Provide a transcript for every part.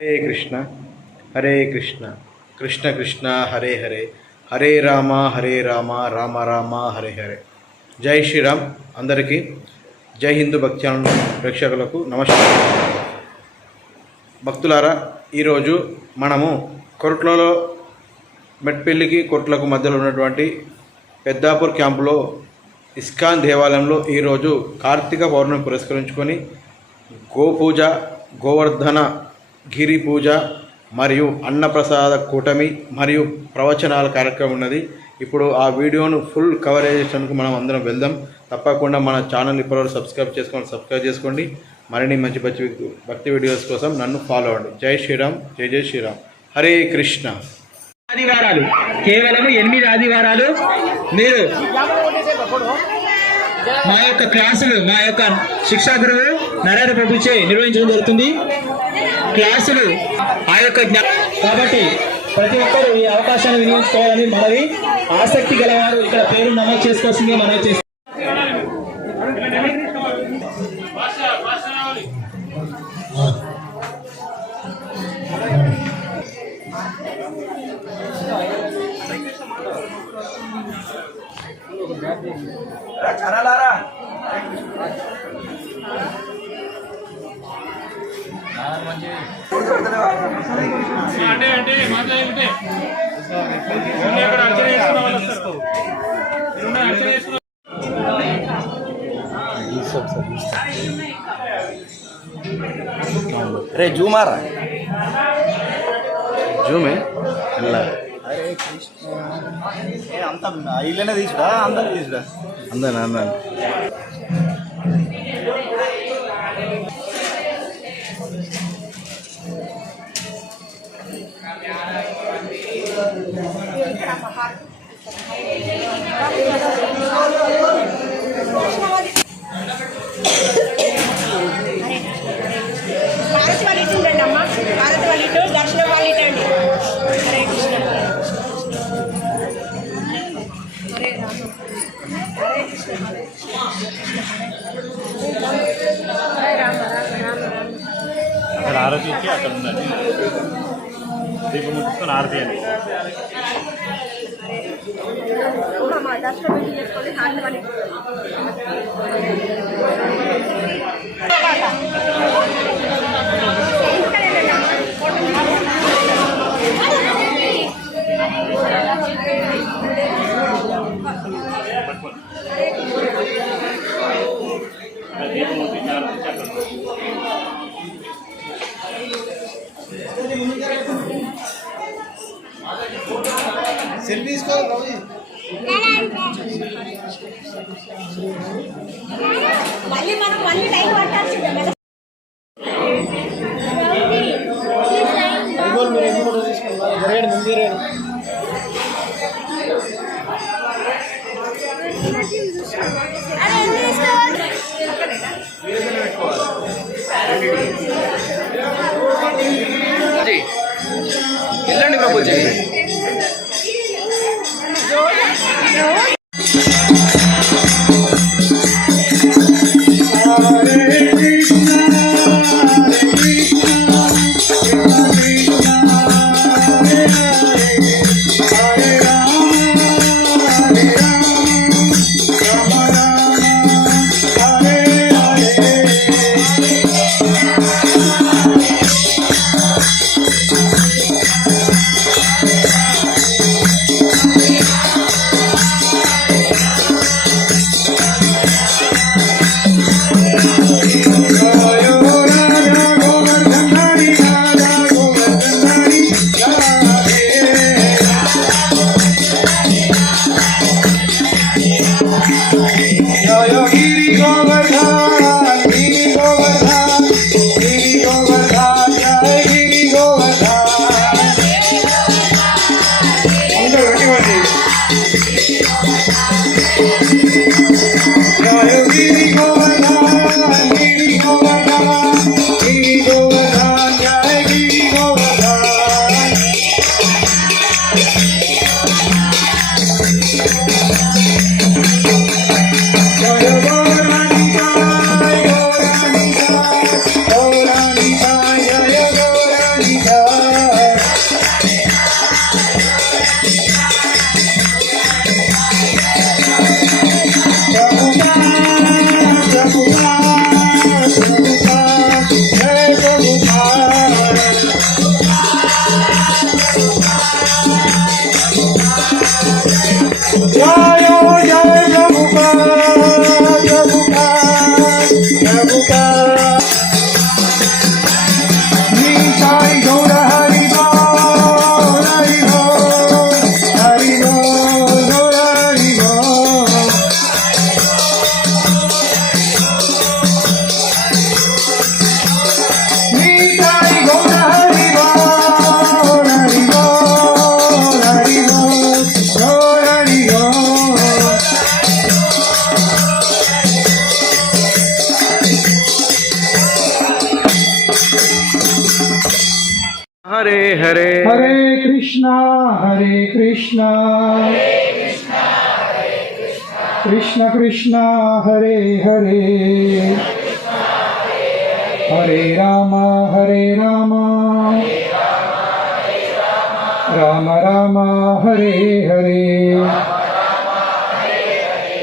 హరే కృష్ణ హరే కృష్ణ కృష్ణ కృష్ణ హరే హరే హరే రామ హరే రామ రామ రామ హరే హరే. జై శ్రీరామ్. అందరికీ జై హిందూ భక్తి ప్రేక్షకులకు నమస్కారం. భక్తులారా ఈరోజు మనము కొరట్లలో మెట్పెల్లికి కొట్లకు మధ్యలో ఉన్నటువంటి పెద్దాపూర్ క్యాంపులో ఇస్కాన్ దేవాలయంలో ఈరోజు కార్తీక పౌర్ణమి పురస్కరించుకొని గోపూజ గోవర్ధన గిరి పూజ మరియు అన్నప్రసాద కూటమి మరియు ప్రవచనాల కార్యక్రమం ఉన్నది. ఇప్పుడు ఆ వీడియోను ఫుల్ కవరేజ్ మనం అందరం వెళ్దాం. తప్పకుండా మన ఛానల్ ఇప్పటివరకు సబ్స్క్రైబ్ చేసుకోండి సబ్స్క్రైబ్ చేసుకోండి. మరిన్ని మంచి మంచి భక్తి వీడియోస్ కోసం నన్ను ఫాలో అవ్వండి. జై శ్రీరామ్ జై జై శ్రీరామ్. హరే కృష్ణ. ఆదివారాలు. కేవలం ఎనిమిది ఆదివారాలు. మీరు మా యొక్క క్లాసులు మా యొక్క శిక్షా గురువు నరేంద్ర ప్రభుచే నిర్వహించడం జరుగుతుంది. క్లాసులు ఆ యొక్క జ్ఞా కాబట్టి ప్రతి ఒక్కరు ఈ అవకాశాన్ని వినియోగించుకోవాలని మనవి. ఆసక్తి గలవారు ఇక్కడ పేరు నమోదు చేసుకోవాల్సిందిగా మనవి చేస్తాం రే జూమారా జూమే ఎలా అంత ఇల్లనే తీసుడా అందరు తీసుడా అందనా అందనా? భారత్ వాళ్ళు ఇటు ఉండండి అమ్మ భారత్ వాళ్ళు ఇటు దర్శనం వాళ్ళు ఇటు అండి హరే కృష్ణ హరే రామ హరే కృష్ణ హరే హరే రామ రామ రామ రామ అక్కడ ఆరతి అక్కడ ఉండాలి దీపం ముట్టుకొని ఆరతి అమ్మ దర్శనం పెట్టి చేసుకోండి హారతి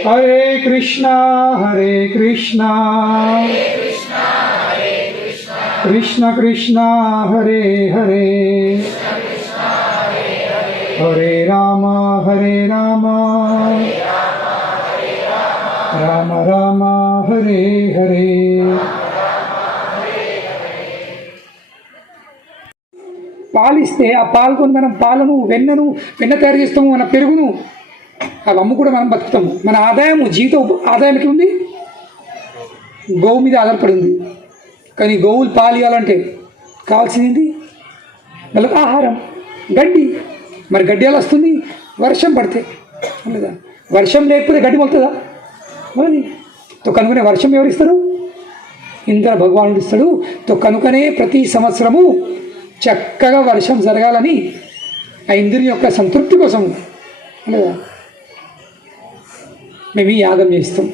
హరే కృష్ణ హరే కృష్ణ. కృష్ణ కృష్ణ హరే హరే. హరే రామ హరే రామ. రామ రామ హరే హరే. పాలిస్తే ఆ పాలతో మనం పాలను వెన్నను వెన్న తయారు చేస్తాము మన పెరుగును అవి అమ్ము కూడా మనం బతుకుతాము. మన ఆదాయము జీవిత ఆదాయం ఎట్లా ఉంది. గోవు మీద ఆధారపడి ఉంది కానీ గోవులు పాలు ఇవ్వాలంటే కావాల్సింది మళ్ళీ ఆహారం గడ్డి. మరి గడ్డి ఎలా వస్తుంది? వర్షం పడితే. లేదా వర్షం లేకపోతే గడ్డి మొలుతుందా? మరి తో కనుకనే వర్షం ఎవరు ఇస్తారు? ఇంద్ర భగవానుడు ఇస్తాడు. తో కనుకనే ప్రతి సంవత్సరము చక్కగా వర్షం జరగాలని ఆ ఇంద్రుని యొక్క సంతృప్తి కోసం లేదా మేము యాగం చేస్తాం.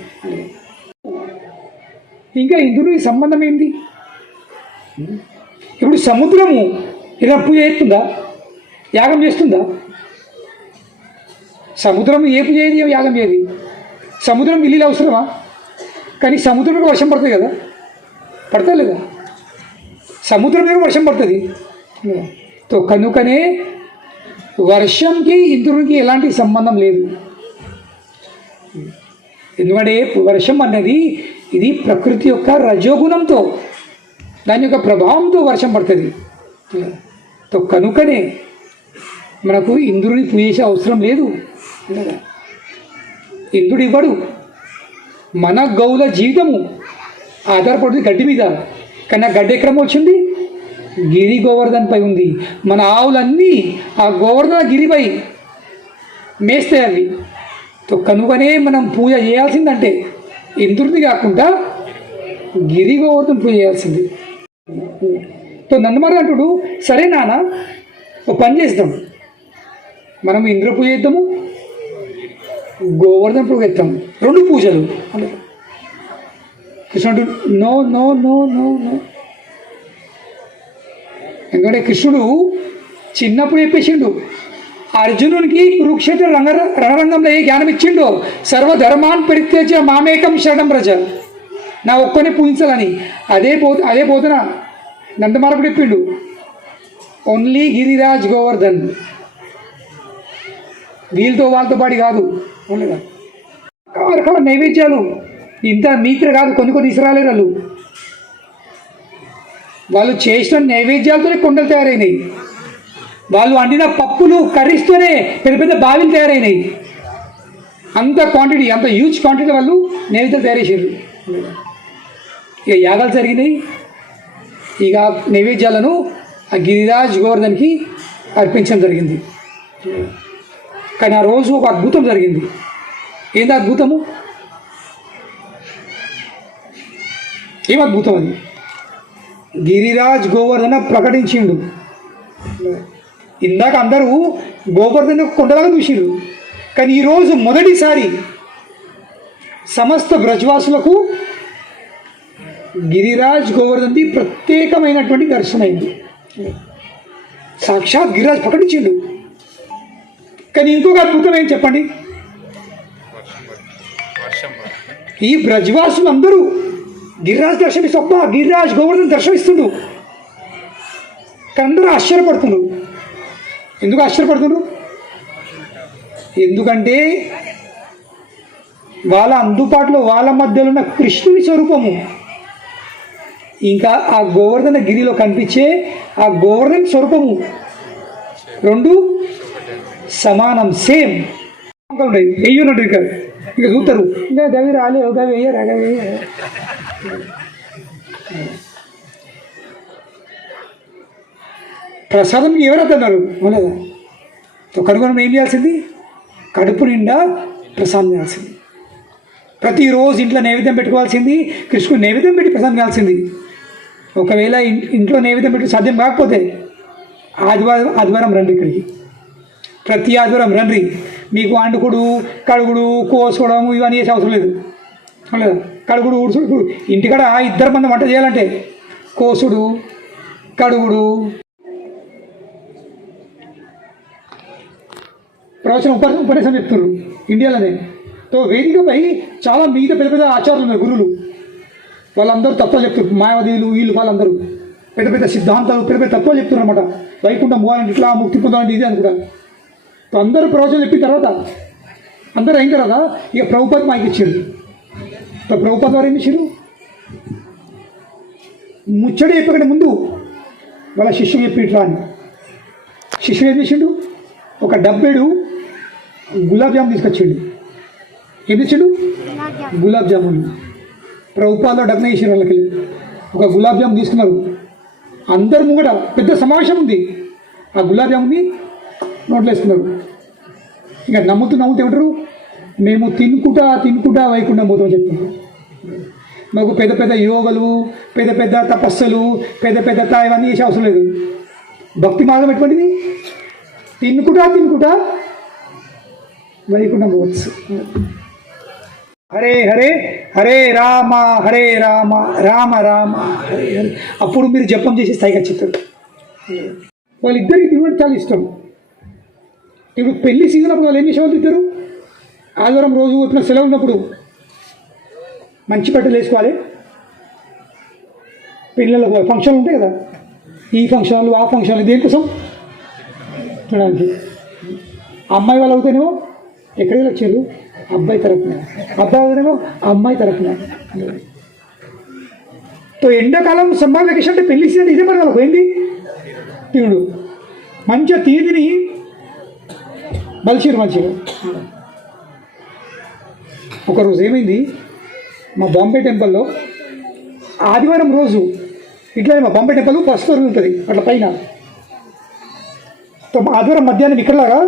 ఇంకా ఇంద్రుని సంబంధం ఏంటి ఇప్పుడు సముద్రము ఇలా పూజ చేస్తుందా? యాగం చేస్తుందా? సముద్రం ఏ పూజ చేయదు? యాగం చేయదు. సముద్రం ఇల్లు అవసరమా? కానీ సముద్రంలో వర్షం పడుతుంది కదా? పడతా లేదా? సముద్రం మీద వర్షం పడుతుంది. తో కనుకనే వర్షంకి ఇంద్రునికి ఎలాంటి సంబంధం లేదు. ఎందుకంటే వర్షం అన్నది ఇది ప్రకృతి యొక్క రజోగుణంతో దాని యొక్క ప్రభావంతో వర్షం పడుతుంది. తో కనుకనే మనకు ఇంద్రుడిని పూజేసే అవసరం లేదు. ఇంద్రుడు ఇవ్వడు మన గౌల జీవితము ఆధారపడుతుంది గడ్డి మీద. కానీ ఆ గడ్డి ఎక్కడ వచ్చింది గిరి గోవర్ధన్పై ఉంది. మన ఆవులన్నీ ఆ గోవర్ధన గిరిపై మేస్తాయి అవి. కనుకనే మనం పూజ చేయాల్సిందంటే ఇంద్రుడిది కాకుండా గిరిగోవర్ధన పూజ చేయాల్సింది. నందమర అంటుడు సరే నాన్న ఒక పని చేస్తాం. మనం ఇంద్ర పూజ చేద్దాము గోవర్ధన పూజ చేద్దాం రెండు పూజలు. కృష్ణుడు no no no no no. ఎందుకంటే కృష్ణుడు చిన్నప్పుడు చెప్పేసిండు అర్జునునికి కురుక్షేత్ర రంగ రణరంగంలో ఏ జ్ఞానం ఇచ్చిండో సర్వధర్మాన్ పరిత్యజ మామేకం శరణం ప్రజ నా ఒక్కనే పూజించాలని. అదే బో అదే బోధన నందమారకు చెప్పిండు. ఓన్లీ గిరిరాజ్ గోవర్ధన్ వీళ్ళతో వాళ్ళతో పాటు కాదు. రకరకాల నైవేద్యాలు. ఇంత మీత్ర కాదు కొన్ని కొన్ని ఇసరాలేరు వాళ్ళు. వాళ్ళు చేసిన నైవేద్యాలతోనే కొండలు తయారైనాయి. వాళ్ళు వండిన పప్పులు కర్రీస్తోనే పెద్ద పెద్ద బావిలు తయారైనాయి. అంత క్వాంటిటీ అంత హ్యూజ్ క్వాంటిటీ వాళ్ళు నైవేద్యాలు తయారేసారు ఇక యాగాలు జరిగినాయి. ఇక నైవేద్యాలను ఆ గిరిరాజ్ గోవర్ధన్కి అర్పించడం జరిగింది. కానీ ఆ రోజు ఒక అద్భుతం జరిగింది. ఏంది అద్భుతము? ఏం అద్భుతం అది? గిరిరాజ్ గోవర్ధన ప్రకటించిండు. ఇందాక అందరూ గోవర్ధన కొండలాగా చూసిరు కానీ ఈరోజు మొదటిసారి సమస్త బ్రజవాసులకు గిరిరాజ్ గోవర్ధన్ది ప్రత్యేకమైనటువంటి దర్శనమైంది. సాక్షాత్ గిరిరాజ్ ప్రకటించిండు కానీ ఇంకొక అద్భుతం ఏం చెప్పండి? ఈ బ్రజవాసులు అందరూ గిరిరాజ్ దర్శనమిస్తూ గిరిరాజ్ గోవర్ధన్ దర్శనమిస్తుండు కానీ అందరూ ఆశ్చర్యపడుతున్నారు. ఎందుకు ఆశ్చర్యపడుతున్నారు? ఎందుకంటే వాళ్ళ అందుబాటులో వాళ్ళ మధ్యలో ఉన్న కృష్ణుని స్వరూపము. ఇంకా ఆ గోవర్ధన గిరిలో కనిపించే ఆ గోవర్ధన స్వరూపము. రెండు సమానం సేమ్. ఉండేది వెయ్యన్నట్టు ఇక ఇక చూస్తారు. ఇంకా గవి రాలేవు గవి వెయ్యరా గవి ప్రసాదం ఎవరు అన్నారు కనుగొనం ఏం చేయాల్సింది? కడుపు నిండా ప్రసాదం చేయాల్సింది. ప్రతిరోజు ఇంట్లో నైవేద్యం పెట్టుకోవాల్సింది కృష్ణుడు నైవేద్యం పెట్టి ప్రసాదం చేయాల్సింది. ఒకవేళ ఇంట్లో నైవేద్యం పెట్టి సాధ్యం కాకపోతే ఆదివారం ఆదివారం రండి ఇక్కడికి. ప్రతి ఆదివారం రండి. మీకు అండుకుడు కడుగుడు కోసుకోవడం ఇవన్నీ చేసే అవసరం లేదు. లేదా కడుగుడు ఊడ్చుడు. ఇంటికాడ ఇద్దరు మంది వంట చేయాలంటే కోసుడు కడుగుడు ప్రవచన ఉప ఉపన్యాసం చెప్తున్నారు ఇండియాలోనే. తో వేదికపై చాలా మిగతా పెద్ద పెద్ద ఆచార్యులు ఉన్నారు గురువులు వాళ్ళందరూ తత్వాలు చెప్తున్నారు మాయావదీలు వీళ్ళు వాళ్ళందరూ. పెద్ద పెద్ద సిద్ధాంతాలు పెద్ద పెద్ద తత్వాలు చెప్తున్నారు అనమాట వైకుంఠం పోవాలంటే ఇట్లా ముక్తి పొందాలంటే ఇది అనుకుంటా. తో అందరూ ప్రవచనం చెప్పిన తర్వాత అందరూ అయిన తర్వాత ఇక ప్రభుపతి మాకు ఇచ్చారు ప్రభుపతి వారు ఏమి ఇచ్చారు ముచ్చడి చెప్పకండి ముందు వాళ్ళ శిష్యుడు చెప్పి ఇట్లా అని. శిష్యుడు ఏం చేసిండు ఒక డబ్బేడు గులాబ్ జామున్ తీసుకొచ్చిండు. ఏం తెచ్చిండు? గులాబ్ జామున్. ప్రభుత్వాల్లో డబ్బు వేసారు వాళ్ళకి. ఒక గులాబ్ జామున్ తీసుకున్నారు. అందరు ముంగట పెద్ద సమావేశం ఉంది. ఆ గులాబ్ జామున్ని నోట్లో వేసుకున్నారు ఇంకా నమ్ముతూ నమ్ముతూ ఏమంటారు? మేము తినుకుంటా తినుకుంటా వైకుంఠం పోతాం చెప్తున్నారు మాకు పెద్ద పెద్ద యోగలు పెద్ద పెద్ద తపస్సులు పెద్ద పెద్ద తా- ఇవన్నీ చేసే అవసరం లేదు. భక్తి మార్గం ఎటువంటిది? తినుకుంటా తినుకుంటా వైకుంఠం పోవచ్చు హరే హరే హరే రామ హరే రామ రామ రామ హరే హరే. అప్పుడు మీరు జపం చేసి స్థాయికి వచ్చేస్తారు. వాళ్ళిద్దరికి తినడం చాలా ఇష్టం. ఇప్పుడు పెళ్ళి సీజన్ అప్పుడు వాళ్ళు ఏం చేసేవాళ్ళు ఇద్దరు ఆదివారం రోజు వచ్చిన సెలవు ఉన్నప్పుడు మంచి బట్టలు వేసుకోవాలి. పిల్లలకు ఫంక్షన్లు ఉంటాయి కదా? ఈ ఫంక్షన్లు ఆ ఫంక్షన్లు దేనికోసం? చూడడానికి. అమ్మాయి వాళ్ళు అవుతానేమో ఎక్కడికి వచ్చారు అబ్బాయి తరపున. అబ్బాయి అవుతానేమో అమ్మాయి తరపున. తో ఎండాకాలం సమ్మర్ వెకేషన్ అంటే పెళ్ళి సీజన్ ఇదే పని వాళ్ళకు ఏంటి తినుడు. మంచిగా తీదిని బలిచిరు మంచిగా ఒకరోజు ఏమైంది? మా బాంబే టెంపుల్లో ఆదివారం రోజు ఇట్లా మా బాంబే టెంపుల్ ఫస్ట్ ఫ్లోర్ ఉంటుంది అట్లా పైన. తో ఆదివారం మధ్యాహ్నం ఇక్కడలాగా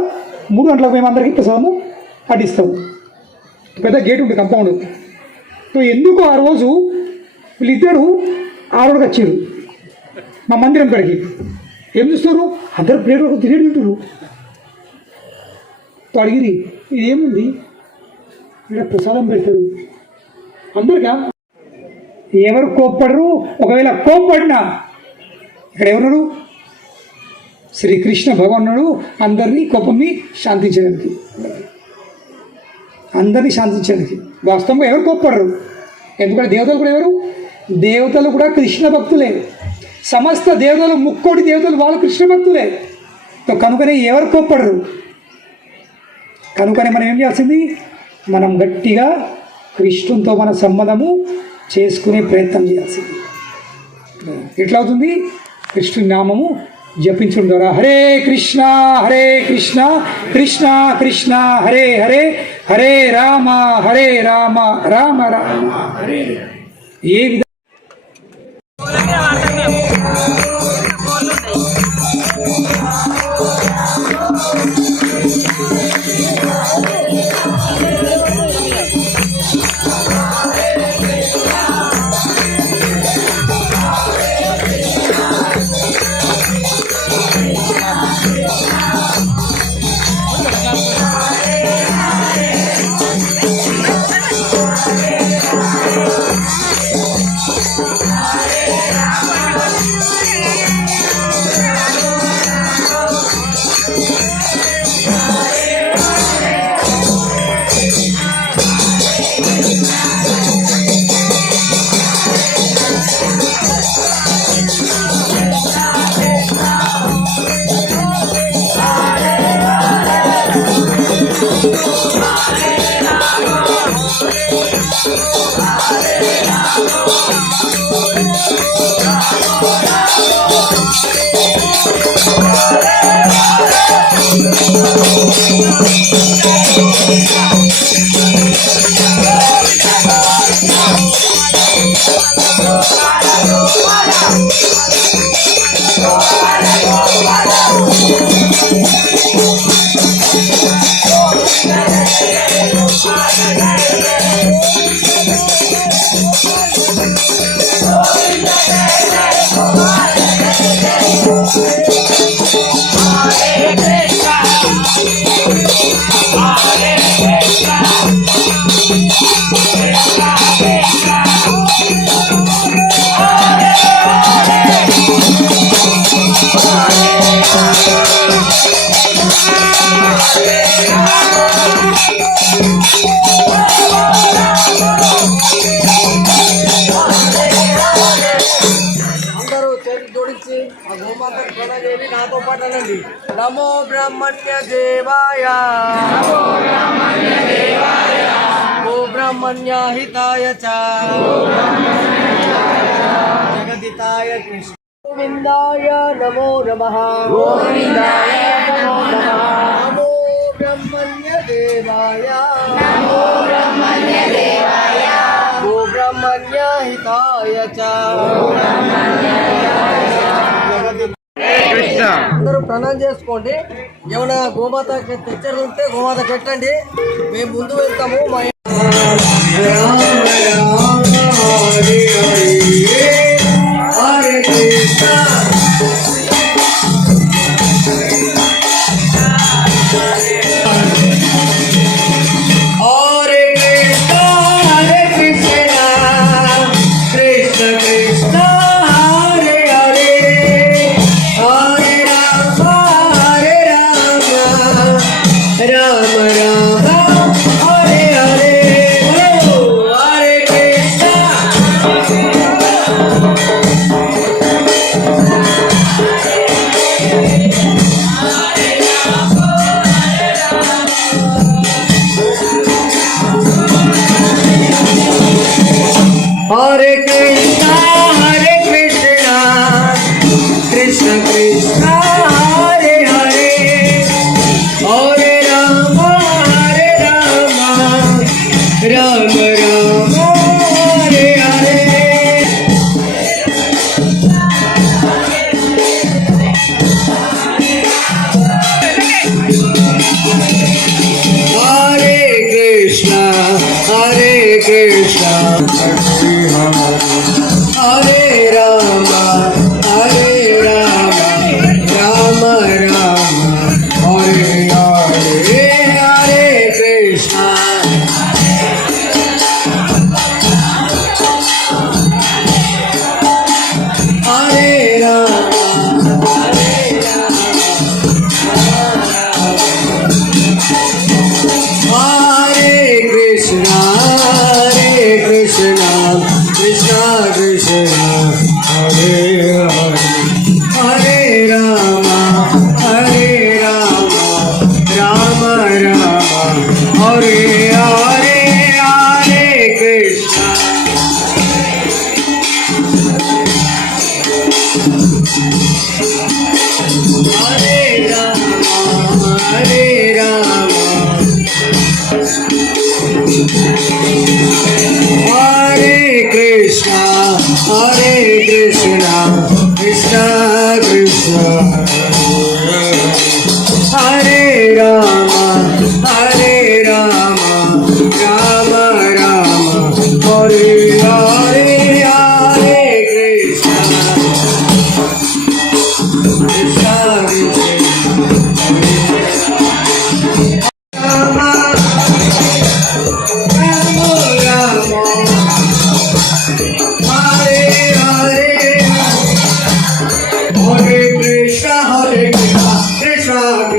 మూడు గంటలకు మేము అందరికీ ప్రసాదము పాటిస్తాం. పెద్ద గేట్ ఉంది కంపౌండ్తో ఎందుకు ఆ రోజు వీళ్ళిద్దరు ఆ రోజుకి వచ్చారు మా మందిరం కాడికి. ఏం చూస్తారు అందరు ప్లేట్ తినేది తింటారు తో అడిగిరి ఇది ఏముంది ఇక్కడ ప్రసాదం పెడతారు. అందరుగా ఎవరు కోప్పడరు? ఒకవేళ కోప్పడినా ఇక్కడ ఎవరున్నాడు శ్రీకృష్ణ భగవానుడు అందరినీ కోపంని శాంతించడానికి. అందరినీ శాంతించడానికి వాస్తవంగా ఎవరు కోప్పడరు? ఎందుకంటే దేవతలు కూడా ఎవరు? దేవతలు కూడా కృష్ణ భక్తులే. సమస్త దేవతలు ముక్కోటి దేవతలు వాళ్ళు కృష్ణ భక్తులే. తో కనుకనే ఎవరు కోప్పడరు? కనుకనే మనం ఏం చేయాల్సింది? మనం గట్టిగా కృష్ణునితో మన సంబంధము చేసుకునే ప్రయత్నం చేయాల్సింది. ఎట్లా అవుతుంది. కృష్ణుని నామము జపించడం ద్వారా హరే కృష్ణ హరే కృష్ణ కృష్ణ కృష్ణ హరే హరే హరే రామ హరే రామ రామ రామ హరే హరే. ఏ విధంగా नमो ब्रह्मण्य देवाय नमो ब्रह्मण्य देवाय ओ ब्रह्मण्य हिताय च जगदिताय कृष्ण गोविंदाय नमो नमः गोविंदाय नमो नमः नमो ब्रह्मण्य देवाय नमो ब्रह्मण्य देवाय ओ ब्रह्मण्य हिताय च ओ ब्रह्मण्य కృష్ణ అందరూ ప్రణాళం చేసుకోండి. ఏమైనా గోమాత తెచ్చారు ఉంటే గోమాత పెట్టండి. మేము ముందు వెళ్తాము మా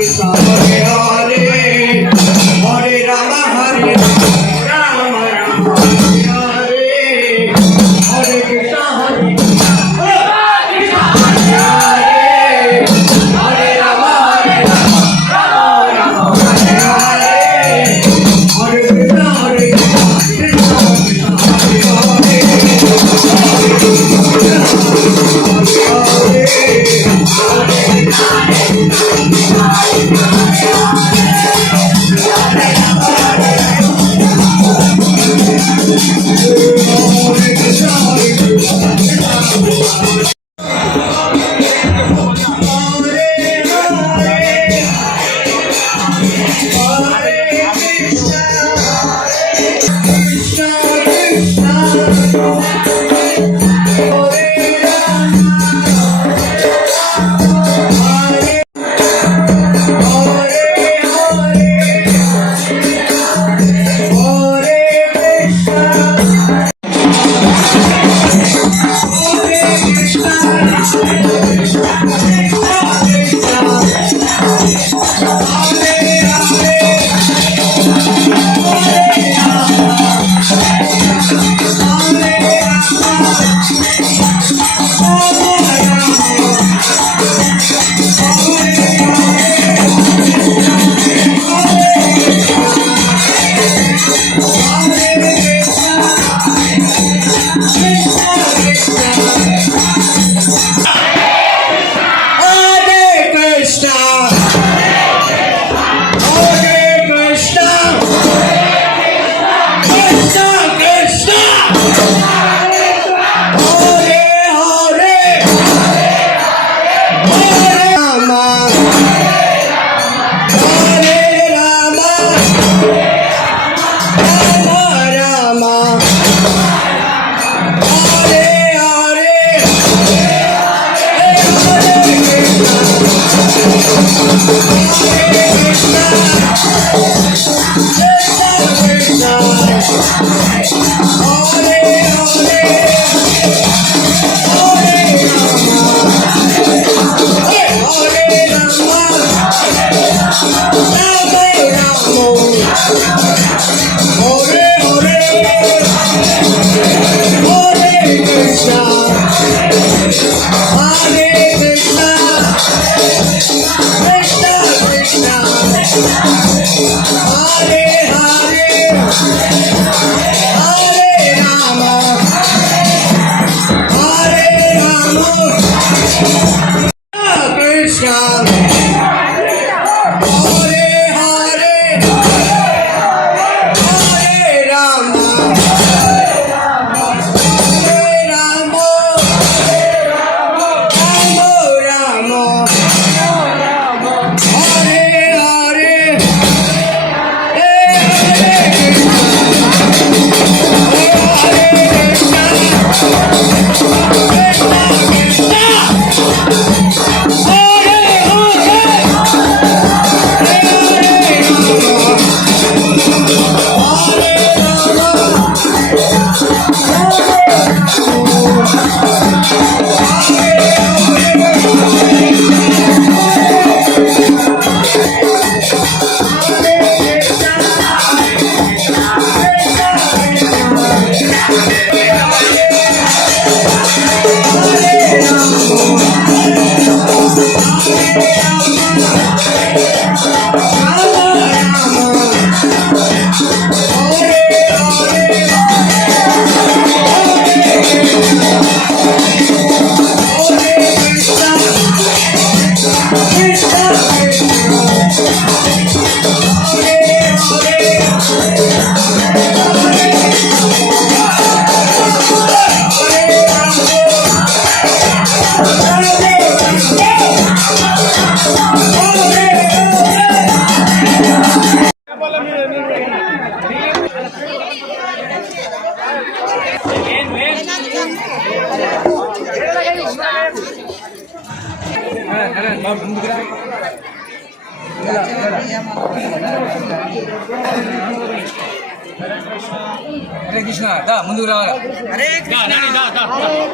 Sabe que hoy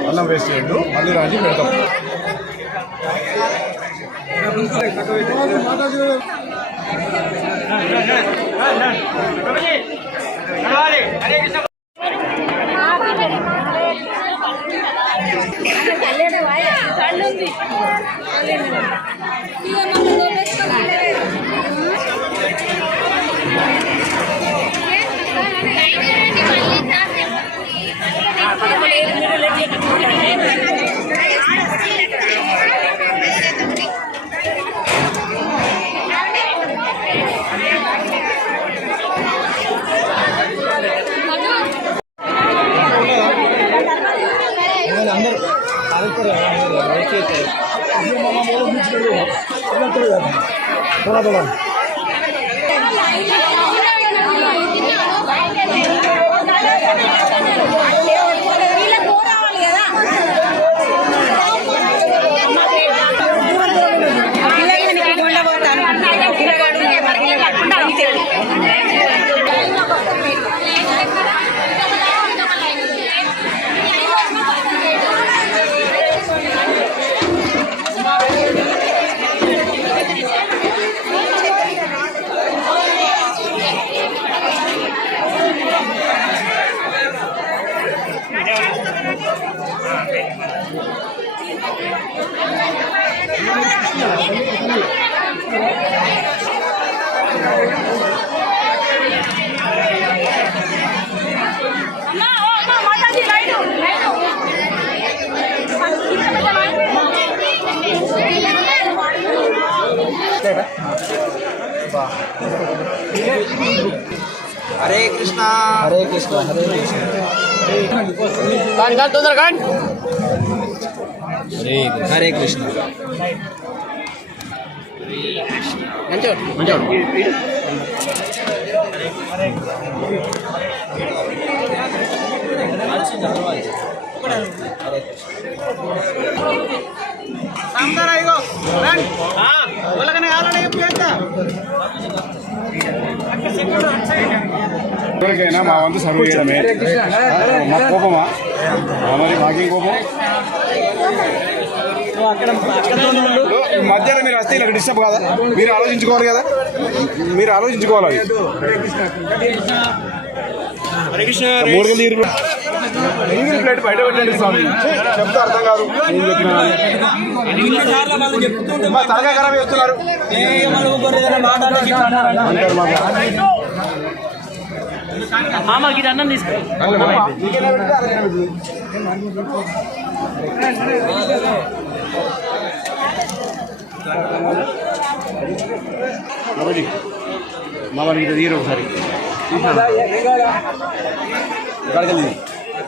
అన్నం వేస్ట్ చేయొద్దు మళ్ళీ రాజు పెడతాం వీళ్ళకి Hare Krishna. Hare Krishna Hare Krishna. Kan kan Hare Krishna. Krishna. Lanjut. Lanjut. Hare Krishna Hare Krishna Hare Krishna Hare Krishna ఎవరికైనా మా వంతు సర్వ్ చేయడమే. మా కోపమా? మరి మాకేం కోపం? మధ్యలో మీరు వస్తే ఇలా డిస్టర్బ్ కాదా? మీరు ఆలోచించుకోవాలి కదా? మీరు ఆలోచించుకోవాలి. మూడు తీరు సింగిల్ ప్లేట్ బయట పెట్టండి స్వామి. చెప్తే అర్థం కాదు. మా తలకాయ ఖరాబ్ చేస్తున్నారు అంటారు మాకు. నీకేనా పెడితే అరగైనా పెట్టు. బాబాజీ మామ నీకు తీరు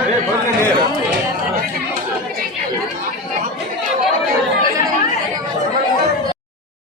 अरे